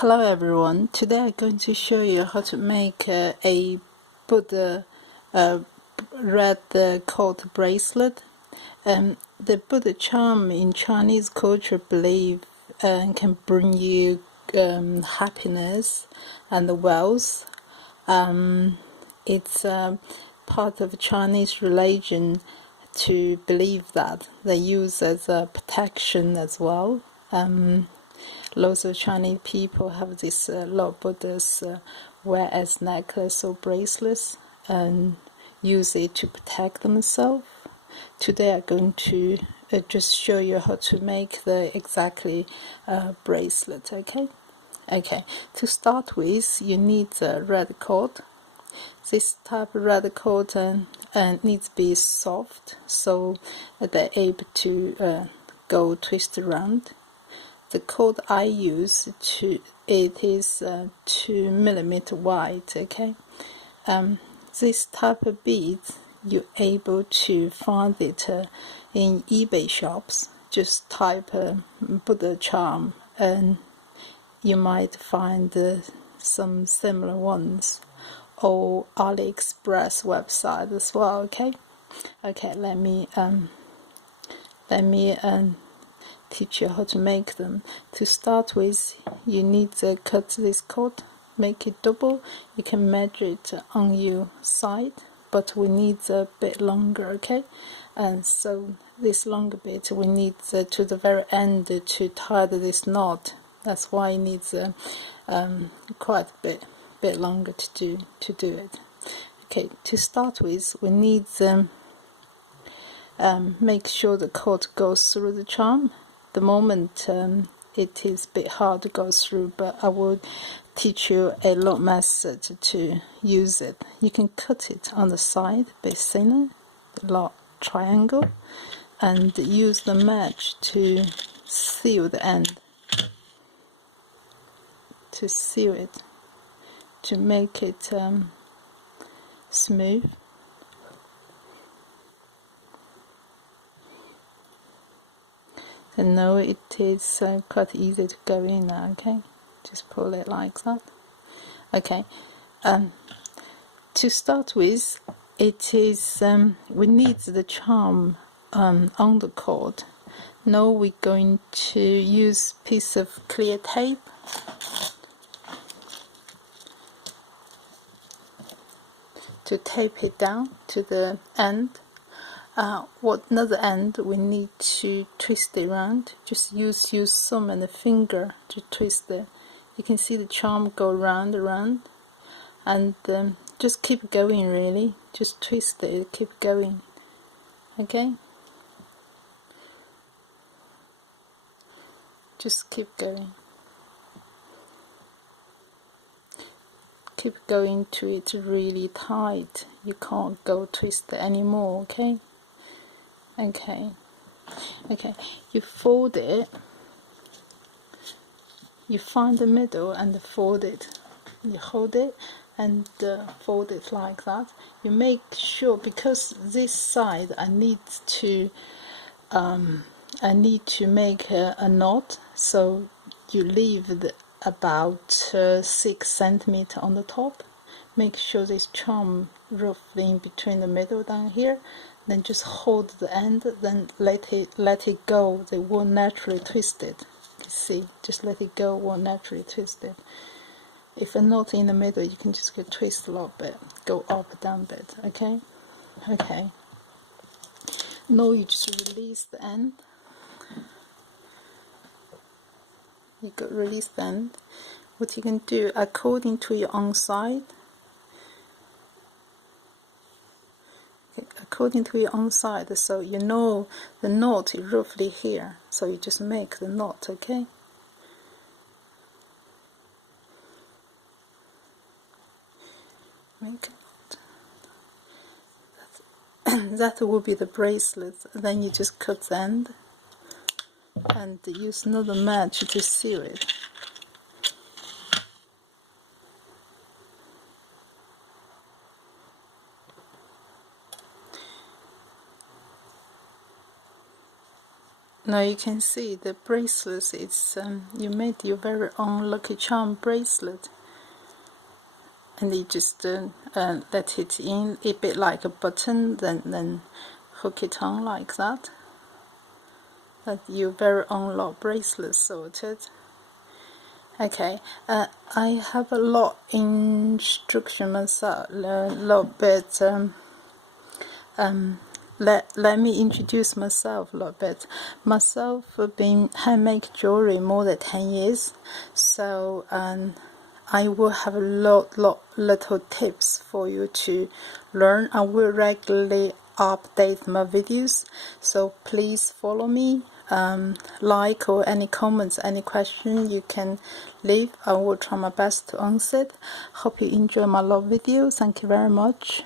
Hello everyone, today I'm going to show you how to make a Buddha red cord bracelet. The Buddha charm in Chinese culture believe can bring you happiness and wealth. It's part of Chinese religion to believe that they use as a protection as well. Lots of Chinese people have this Lord Buddhas wear as necklace or bracelets and use it to protect themselves. Today I'm going to just show you how to make the exactly bracelet. Okay, to start with you need a red cord. This type of red cord needs to be soft so they're able to go twist around. The cord I use it is 2mm wide. This type of beads you're able to find it in eBay shops. Just type Buddha charm and you might find some similar ones, or AliExpress website as well. Okay, let me teach you how to make them. To start with, you need to cut this cord, make it double. You can measure it on your side, but we need a bit longer. And so this longer bit we need to the very end to tie this knot. That's why it needs quite a bit longer to do it. Okay, to start with, we need make sure the cord goes through the charm. The moment it is a bit hard to go through, but I will teach you a lot method to use it. You can cut it on the side, a bit thinner, a lot triangle, and use the match to seal the end, to seal it, to make it smooth. And now it is quite easy to go in now. Just pull it like that. To start with, it is we need the charm on the cord. Now we're going to use a piece of clear tape to tape it down to the end. Another end we need to twist it around. Just use your thumb and the finger to twist it. You can see the charm go round, and just keep going. Really, just twist it, keep going. Just keep going. Keep going to it really tight. You can't go twist it anymore. Okay, you fold it, you find the middle and fold it, you hold it and fold it like that. You make sure, because this side I need to make a knot, so you leave about 6 centimeters on the top. Make sure this charm roughly in between the middle down here. Then just hold the end, then let it go. They won't naturally twist it. You see, just let it go, won't naturally twist it. If a knot in the middle, you can just go twist a little bit, go up, down a bit. Okay. Now you just release the end. You go release the end. What you can do according to your own side. According to your own side, so you know the knot is roughly here, so you just make the knot. Make a knot. That will be the bracelet. Then you just cut the end and use another match to seal it. Now you can see the bracelet. It's you made your very own Lucky Charm bracelet, and you just let it in a bit like a button, then hook it on like that. That's your very own lock bracelet sorted. Okay, I have a lot instruction myself, a lot bit. Let me introduce myself a little bit. Myself, I've been handmade jewelry more than 10 years, so I will have a little tips for you to learn. I will regularly update my videos, so please follow me. Like or any comments, any question you can leave. I will try my best to answer it. Hope you enjoy my love video. Thank you very much.